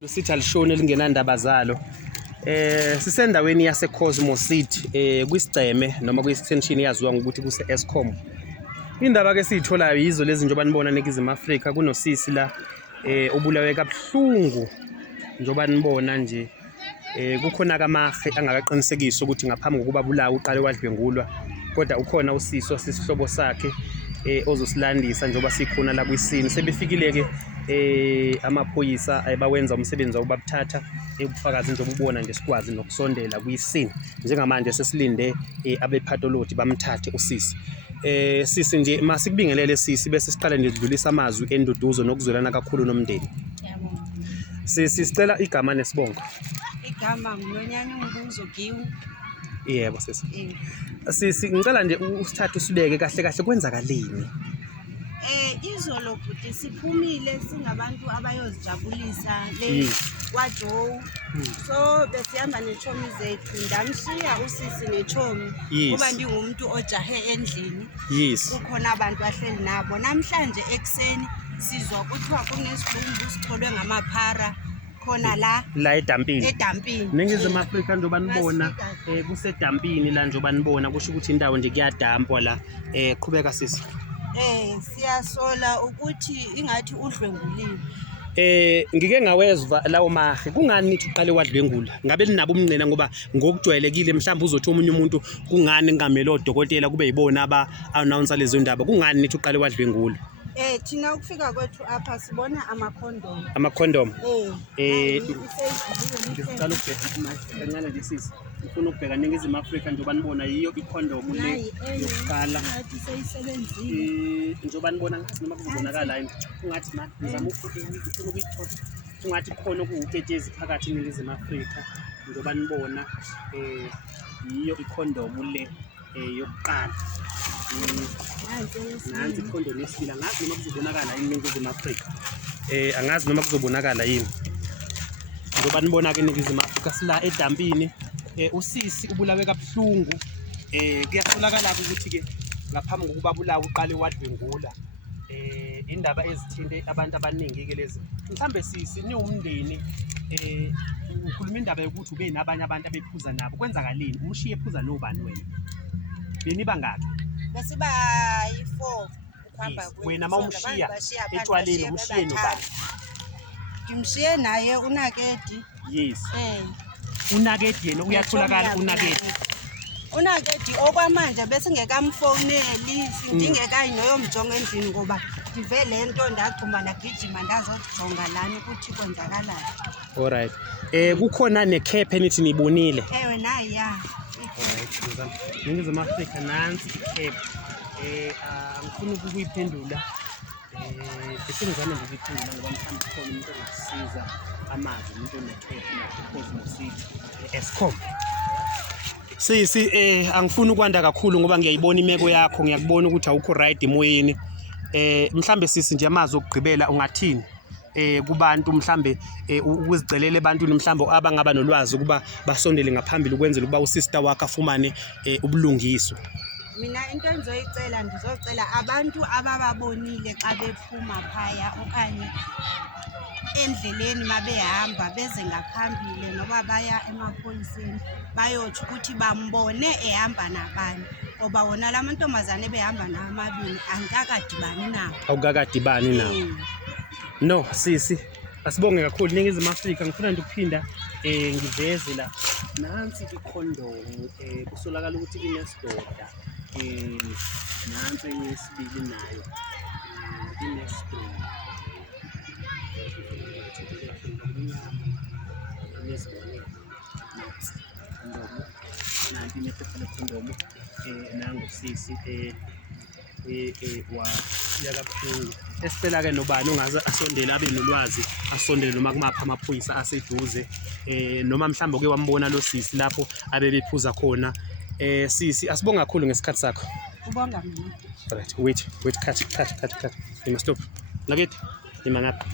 Lusithi alishoni elingenandaba zalo. Sisendaweni yase Cosmos City kwisigceme noma kwi-extension yaziwa ngokuthi kuse Eskom. Indaba ke siyitholayo yizo lezi njengoba nibona nekizimu Afrika kunosisi la obulawe kabuhlungu njengoba nibona nje kukhona kamahe angakaqinisekisa ukuthi ngaphambi kokuba bulawa uqale wadlwengulwa kodwa ukhona usisi osisihlobo sakhe ozosilandisa njengoba sikhona la kwisini sebefikile ke amaphoyisa ayibawenza umsebenzi wobabuthatha ubufakazi njengoba ubona nje sikwazi nokusondela kwisini njengamanje sesilinde abepathology bamthathe usisi sisi nje masikubingelele sisi bese siqale nje sidlulisa amazwi enduduzo nokuzwelana kakhulu nomndeni. Sisi sicela igama nesibongo. Igama Mlonyana Mbuzo Giwu. Yebo sisi. Sisi ngicela nje usithathe usibeke kahle kahle kwenzakaleni. Izolo futhi siphumile singabantu abayozijabulisa le kwaJoe. So besihamba nechomi zethu ndamshiya usisi nechomi kuba ndingumuntu ojahe endlini. Yes. Kukhona abantu ahleli nabo namhlanje ekseni sizwa kuthiwa kunesibumbu sicholwe ngamaphara khona la edampini. Ningizimu Afrika njengoba nibona kusedampini la njengoba nibona kusho ukuthi indawo nje kuyadampwa la qhubeka sisi. Siyasola ukuthi ingathi udlwenguliwe. Ngike ngawezwa lawo mahe kungani nithi uqale wadlwengula ngabe linabo umncena ngoba ngokujwayelekile mhlawumbe uzothi omunye umuntu kungani ngamele odokotela kube yibona aba-announce lezo ndaba kungani nithi uqale wadlwengula. Thina ukufika kwethu apha sibona amakhondom. Amakhondom. Ngisicela ukubheka kancane nje sisi. Ngifuna ukubheka ningizimu Afrika njengoba nibona yiyo ikhondom le yokuqala. Ngathi seyisebenzile. Njengoba nibona ngathi noma kuzobonakala yini ungathi ma ngizama ukufuna ukuyithola. Ungathi khona okuwuketshezi phakathi ningizimu Afrika njengoba nibona yiyo ikhondom le yokuqala. Nansi ikhondom yesibili angazi noma kuzobonakala yini ningizimu Afrika. Angazi noma kuzobonakala yini. Njengoba nibona ke ningizimu Afrika sila edampini usisi ubulawe kabuhlungu kuyatholakala ukuthi ke ngaphambi kokuba bulawa uqale wadlwengula indaba ezithinte abantu abaningi ke lezi mhlambe sisi niwumndeni ukhuluma indaba yokuthi ube nabanye abantu abephuza nabo kwenzakaleni umshiye ephuza nobani wena beni bangaki besiba yi4 ukuhamba wena mawumshiya etshwaleni umshiye nobani ngimshiye naye uNakedi. Yes. Unakedi yena uyatholakala unakedi okwamanje bese ngekamfoneli sidingekayi noyomjonga endlini ngoba ngive lento ndagcuma ndagijima ndazojonga lana ukuthi kwenzakalani. Alright. Kukhona nekhephe enithi nibonile. Ewe nayi ya. Alright. Ningizimu Afrika nansi ikhephe. Ngifuna ukuyiphendula. Besengizama nje ukuyiphendula ngoba mhlawumbe khona umuntu ongasiza amazwi umuntu onekhephe na Cosmos City Eskom. Sisi angifuni ukwanda kakhulu ngoba ngiyayibona imeko yakho ngiyakubona ukuthi awukho right emoyeni. Mhlambe sisi nje amazwi okugqibela ungathini kubantu mhlambe ukuzicelela ebantwini mhlambe abangaba nolwazi ukuba basondele ngaphambili ukwenzela ukuba usister wakhe afumane ubulungiswa. Mina into ndizocela abantu abababonile xa bephuma phaya okanye endleleni mabehamba beze ngaphambili noba baya emaphoyiseni bayothi ukuthi bambone ehamba nabani ngoba wona la mantombazane behamba namabili angikakadibani nabo. Awukakadibani nabo. No sisi asibonge kakhulu ningizimu Afrika ngifuna nje ukuphinda ngiveze la nansi ikhondom kusolakala ukuthi inesidoda nansi yesibili nayo inesidoda nanti nephepha lekhondomu nangusisi wasiya kabuhlungu esicela ke nobani ongaze asondele abe nolwazi asondele noma kumapha amaphoyisa aseduze noma mhlawumbe uke wambona lo sisi lapho abebephuza khona sisi asibonga kakhulu ngesikhathi sakho. Ubonga mina. Alright, wait cut. You must stop. Naked. Imangapha.